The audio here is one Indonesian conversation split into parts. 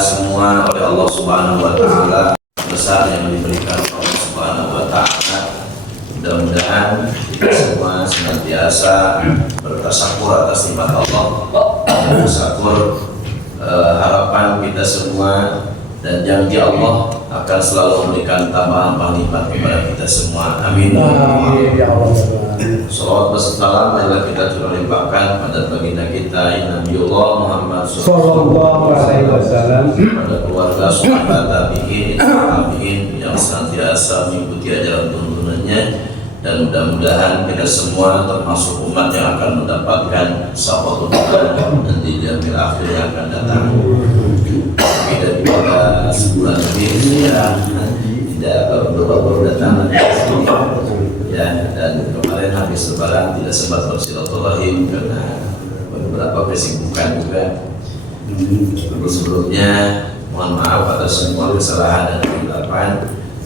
semua oleh Allah Subhanahu wa taala besar yang diberikan Allah Subhanahu wa taala. Mudah-mudahan kita semua senantiasa bertasakur atas nikmat Allah, bertasakur harapan kita semua, dan janji Allah akan selalu memberikan tambahan nikmat kepada kita semua. Amin. Salawat wassalam marilah kita limpahkan pada baginda kita Nabiullah Muhammad sallallahu alaihi wasallam, pada keluarga, sahabat, tabi'in yang senantiasa mengikuti ajaran tuntunannya, dan mudah-mudahan kita semua termasuk umat yang akan mendapatkan syafaat nanti di hari akhir yang akan datang. Daripada sebulan lebih ya tidak baru datang ya, dan kemarin habis lebaran tidak sempat bersilaturahim karena beberapa kesibukan juga. Sebelumnya mohon maaf atas semua kesalahan dan kesilapan.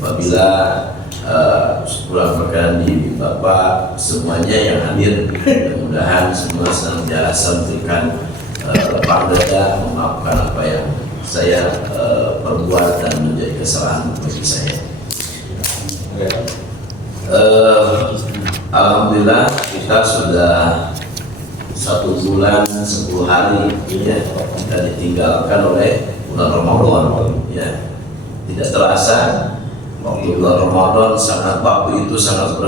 Apabila kurang berkenan di Bapak semuanya yang hadir, mudah-mudahan semua senantiasa memberikan lapang dada, memaafkan apa yang saya perbuat dan menjadi kesalahan bagi saya. Alhamdulillah kita sudah 1 bulan 10 hari ya, kita ditinggalkan oleh bulan Ramadan ya. Tidak terasa waktu bulan Ramadan waktu itu sangat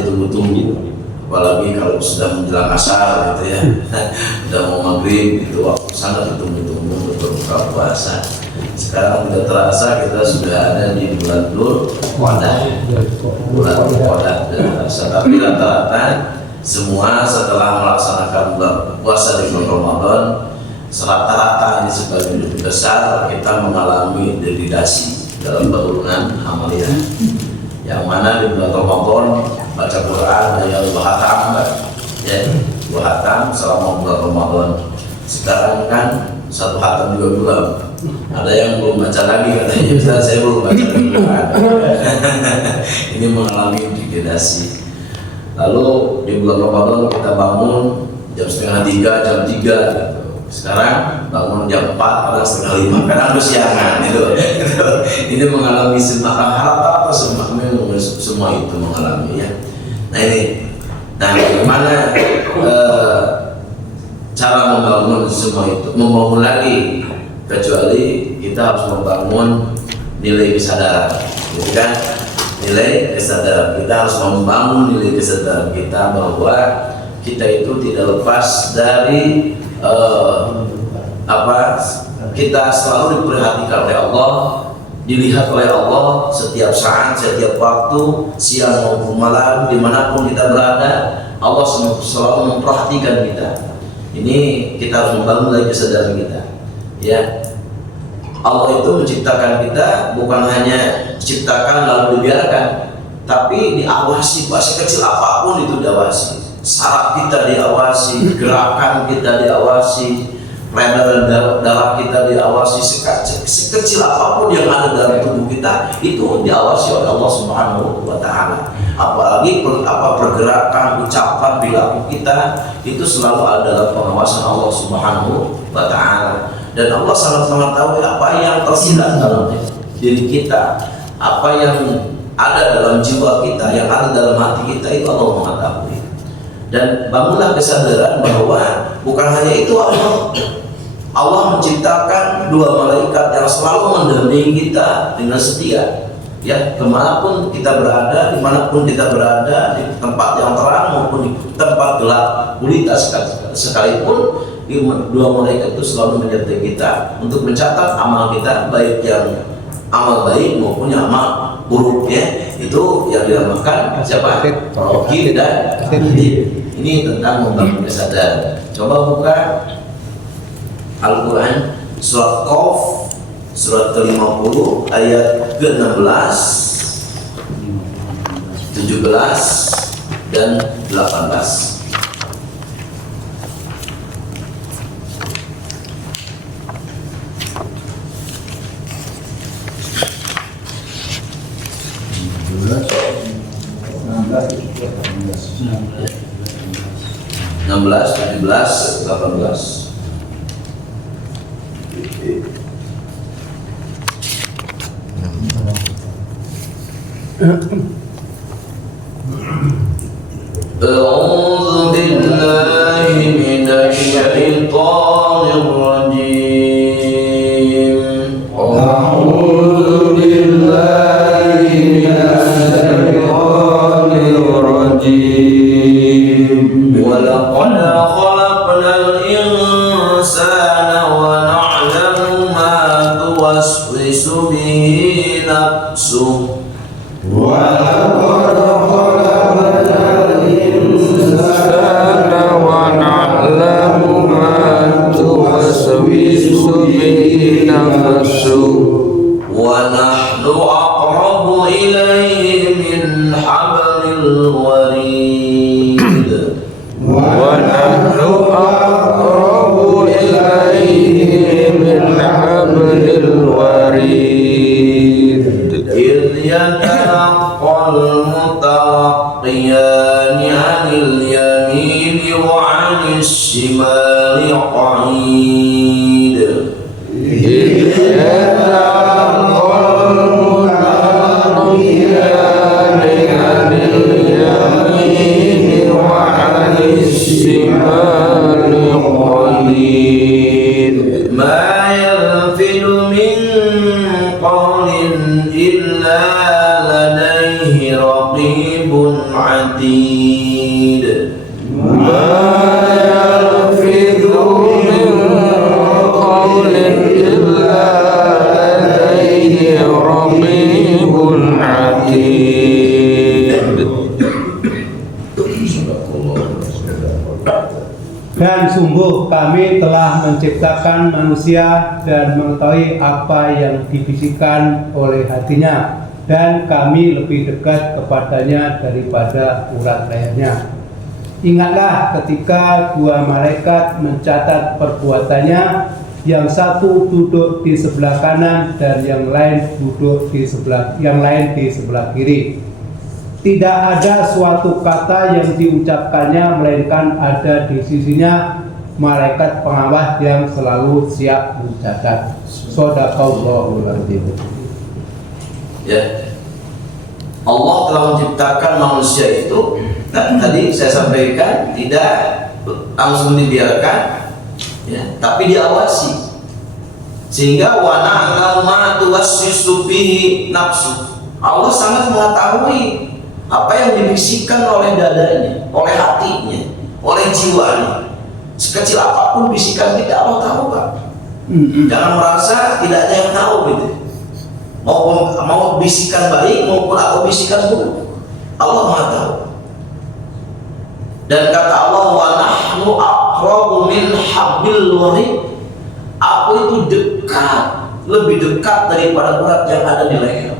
ditunggu-tunggu, apalagi kalau sudah menjelang asar gitu ya, sudah mau maghrib itu waktu sangat ditunggu-tunggu untuk berbuka puasa. Sekarang tidak terasa kita sudah ada di bulan Dzulqa'dah, tapi rata-rata semua setelah melaksanakan bulan puasa di bulan Ramadan, rata-rata ini sebagian besar kita mengalami degradasi dalam penurunan amalia, yang mana di bulan Ramadan baca Quran hanya 2 khatam ya, 2 khatam selama bulan Ramadan. Sekarang kan 1 khatam juga belum, ada yang belum baca lagi katanya, Ustaz saya belum baca Quran. Ini mengalami degradasi. Lalu di bulan Ramadan kita bangun jam 2:30, jam 3 gitu. Sekarang bangun jam 4, kadang 4:30, kadang kesiangan gitu. Ini mengalami rata-rata semua itu mengalami ya. Nah bagaimana cara membangun semua itu, membangun lagi, kecuali kita harus membangun nilai kesadaran, gitu kan? Nilai kesadaran kita harus membangun nilai kesadaran kita bahwa kita itu tidak lepas dari kita selalu diperhatikan oleh Allah, dilihat oleh Allah setiap saat, setiap waktu, siang maupun malam, dimanapun kita berada, Allah selalu memperhatikan kita. Ini kita harus membangun lagi kesadaran kita ya. Allah itu menciptakan kita bukan hanya ciptakan lalu dibiarkan, tapi diawasi, sekecil apapun itu diawasi. Saraf kita diawasi, gerakan kita diawasi, peredaran darah kita diawasi, sekecil apapun yang ada dalam tubuh kita itu diawasi oleh Allah Subhanahu wa taala. Apalagi pergerakan, ucapan, perilaku kita itu selalu ada dalam pengawasan Allah Subhanahu wa taala. Dan Allah sangat mengetahui apa yang tersirat dalam diri kita, apa yang ada dalam jiwa kita, yang ada dalam hati kita, itu Allah mengetahui. Dan bangunlah kesadaran bahwa bukan hanya itu, Allah menciptakan 2 malaikat yang selalu mendampingi kita dengan setia ya, kemanapun kita berada, dimanapun kita berada, di tempat yang terang maupun di tempat gelap gulita sekalipun, 2 malaikat itu selalu menyertai kita untuk mencatat amal kita, baik yang amal baik maupun yang amal buruk ya. Itu yang dinamakan siapa? Raqib dan Atid. Ini tentang membangun kesadaran. Coba buka Al-Quran surat Qaf, surat ke-50 ayat ke-16, 17 dan 18. أعوذ بالله من الشيطان الرجيم أعوذ بالله من الشيطان الرجيم ولقد خلقنا الإنسان ونعلم ما توسوس به نفسه ولقد خلقنا الإنسان ونعلم ما توسوس به نفسه ونحن أقرب إليه من حبل الوريد ونحن أقرب إليه من حبل الوريد إذ يتلقى المتلقيان عن اليمين وعن الشمال قعيد إذ يتلقى المتلقيان عن اليمين وعن الشمال قعيد ما يلفظ من قول إلا لديه رقيب عتيد ما يلفظ من قول إلا لديه رقيب عتيد. Dan sungguh kami telah menciptakan manusia dan mengetahui apa yang dibisikkan oleh hatinya, dan kami lebih dekat kepadanya daripada urat lehernya. Ingatlah ketika dua malaikat mencatat perbuatannya, yang satu duduk di sebelah kanan dan yang lain di sebelah kiri. Tidak ada suatu kata yang diucapkannya melainkan ada di sisinya malaikat pengawas yang selalu siap mencatat. Shadaqallahul adzim. Ya, Allah telah menciptakan manusia itu, tadi saya sampaikan, tidak langsung dibiarkan, ya, tapi diawasi, sehingga wa na'lamu ma tuwasswisu bihi nafsu. Allah sangat mengetahui apa yang dibisikkan oleh dadanya, oleh hatinya, oleh jiwanya. Sekecil apapun bisikan kita, Allah tahu, Pak. Jangan merasa tidak ada yang tahu gitu. Mau bisikan baik maupun atau bisikan buruk, Allah Maha tahu. Dan kata Allah, wa nahnu aqrabu min hablil warid. Aku itu dekat, lebih dekat daripada urat yang ada di leher.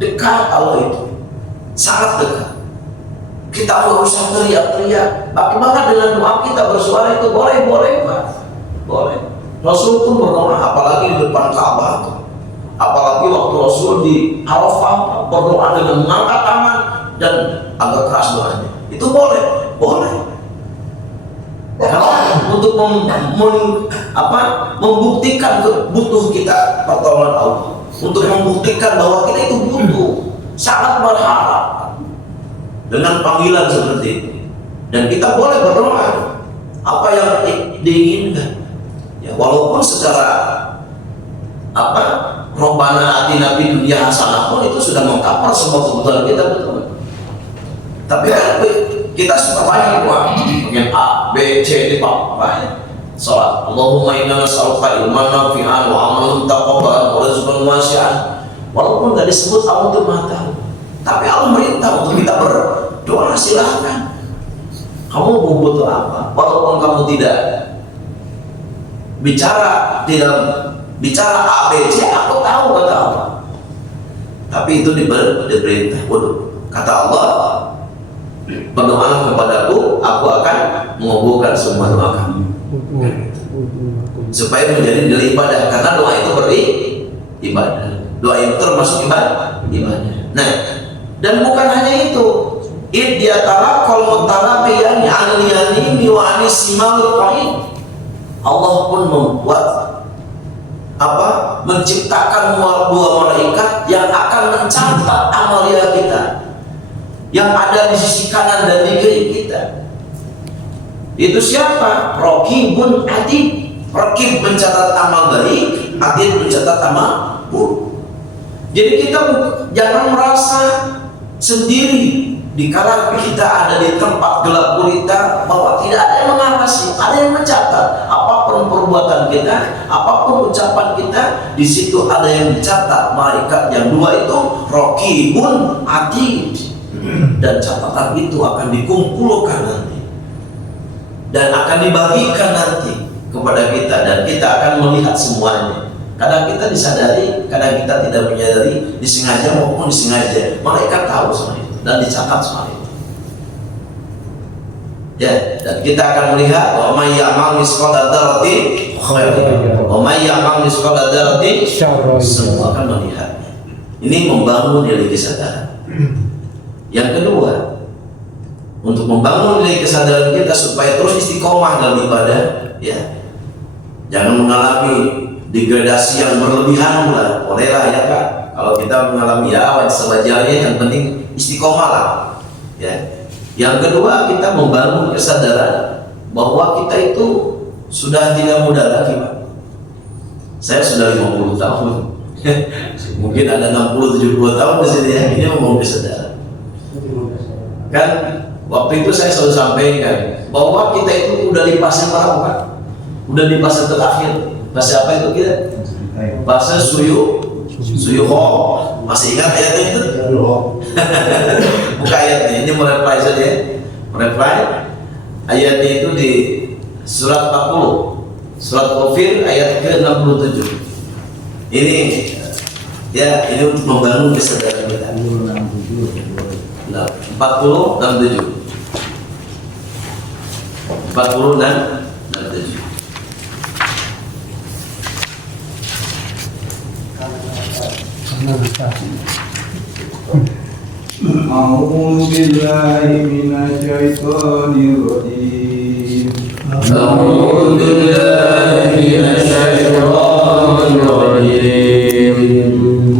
Dekat Allah itu, sangat dekat. Kita nggak usah teriak-teriak. Bagaimana dengan doa kita bersuara itu boleh Pak, boleh. Rasul pun berdoa, apalagi di depan Ka'bah itu. Apalagi waktu Rasul di Arafah berdoa dengan mengangkat tangan dan agak keras doanya. Itu boleh. Karena untuk membuktikan butuh kita pertolongan Allah. Untuk membuktikan bahwa kita itu butuh, sangat berharap dengan panggilan seperti ini. Dan kita boleh berdoa apa yang diinginkan, ya, walaupun secara Rabbana atina fid dunya hasanah pun itu sudah mengcover semua kebutuhan kita, betul. Tapi kan kita suka banyak doa dengan A, B, C, D, banyak. Salat, Allahumma inna nas'aluka ilman nafi'an wa amalan taqabbalan wa rizqan wasi'an. Walaupun tidak disebut Allah itu Maha tahu, tapi Allah merintah untuk kita berdoa. Silahkan. Kamu butuh apa? Walaupun kamu tidak bicara A, B, C, aku tahu kata Allah. Tapi itu diperintah. Kata Allah, berdoalah kepadaku, aku akan mengabulkan semua doa kamu. Supaya menjadi nilai ibadah, karena doa itu beribadah. Doa itu termasuk ibadah. Nah, dan bukan hanya itu. Idyatara kal mutalaqiyani 'anil yamini wa 'anis shimal qa'id. Allah pun membuat menciptakan dua malaikat yang akan mencatat amalia kita yang ada di sisi kanan dan di kiri kita. Itu siapa? Raqibun atid. Raqib mencatat amal baik, atid mencatat amal buruk. Jadi kita jangan merasa sendiri dikala kita ada di tempat gelap gulita bahwa tidak ada yang mengawasi, ada yang mencatat apapun perbuatan kita, apapun ucapan kita, di situ ada yang dicatat. Malaikat yang dua itu Raqibun atid, dan catatan itu akan dikumpulkan nanti dan akan dibagikan nanti kepada kita, dan kita akan melihat semuanya. Kadang kita disadari, kadang kita tidak menyadari, disengaja maupun disengaja. Malaikat tahu semua itu dan dicatat semua itu. Ya, dan kita akan melihat wa may ya'mal misqala dzarratin khairan wa may ya'mal misqala dzarratin syarran. Semua akan melihatnya. Ini membangun nilai kesadaran. Yang kedua, untuk membangun nilai kesadaran kita supaya terus istiqomah dalam ibadah, ya, jangan mengalami degradasi yang berlebihan lah. Bolehlah ya Kak, kalau kita mengalami ya sewajarnya, yang penting istiqomah lah. Ya. Yang kedua, kita membangun kesadaran bahwa kita itu sudah tidak muda lagi Pak. Saya sudah 50 tahun. Mungkin ada 60-70 tahun di sini ya. Ini membangun kesadaran. Kan waktu itu saya selalu sampaikan bahwa kita itu udah di fase berapa Pak? Udah di fase terakhir. Fase apa itu kita? Fase suyuho. Masih ingat ayatnya itu? Buka ayatnya, ini mereply saja. Mereply ayatnya itu di surat 40, surat Ghafir ayat ke-67. Ini ya, ini untuk membangun kesadaran kita. 40 dan 7. 40 dan 7. A'udzu billahi minasyaitonir rajim. A'udzu billahi minasyaitonir rajim.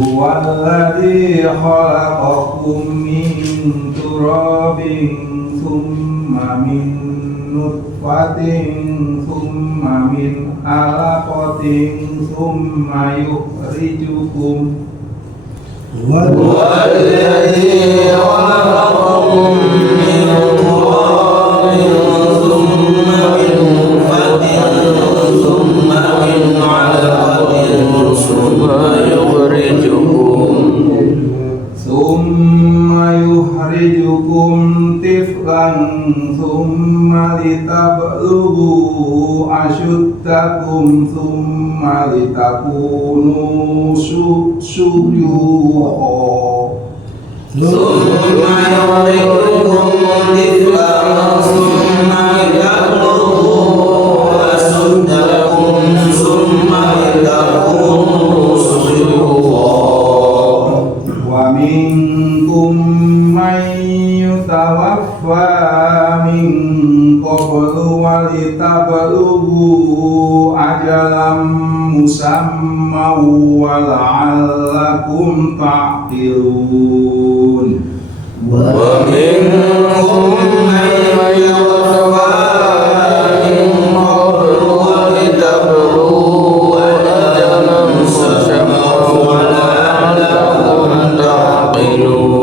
Huwallazi khalaqakum min turabin tsumma min nutfatin tsumma min 'alaqatin tsumma yukhrijukum والذي خلقكم من تراب ثم من نطفة ثم من علقة ثم يخرجكم طفلا ثم لتبلغوا أشدكم ثم لتكونوا شيوخا ثم يخرجكم طفلا ثم لتبلغوا أشدكم ثم لتكونوا شيوخا ومنكم من يتوفى من قبل ولتبلغوا أجلا مسمى ولعلكم تعقلون ومنكم من يتوفى من قبل ولتبلغوا أجلا مسمى ولعلكم تعقلون.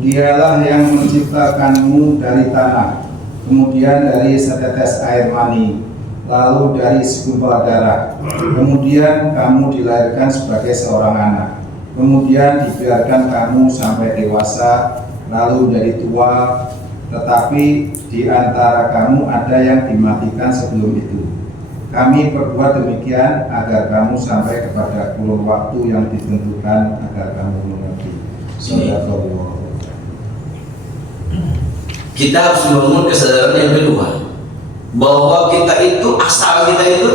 Dialah yang menciptakanmu dari tanah, kemudian dari setetes air mani, lalu dari segumpal darah, kemudian kamu dilahirkan sebagai seorang anak, kemudian dibiarkan kamu sampai dewasa, lalu jadi tua, tetapi di antara kamu ada yang dimatikan sebelum itu. Kami berbuat demikian agar kamu sampai kepada kurun waktu yang ditentukan agar kamu mengerti. Shadaqallah. Kita harus membangun kesadaran yang kedua, bahwa kita itu asal kita itu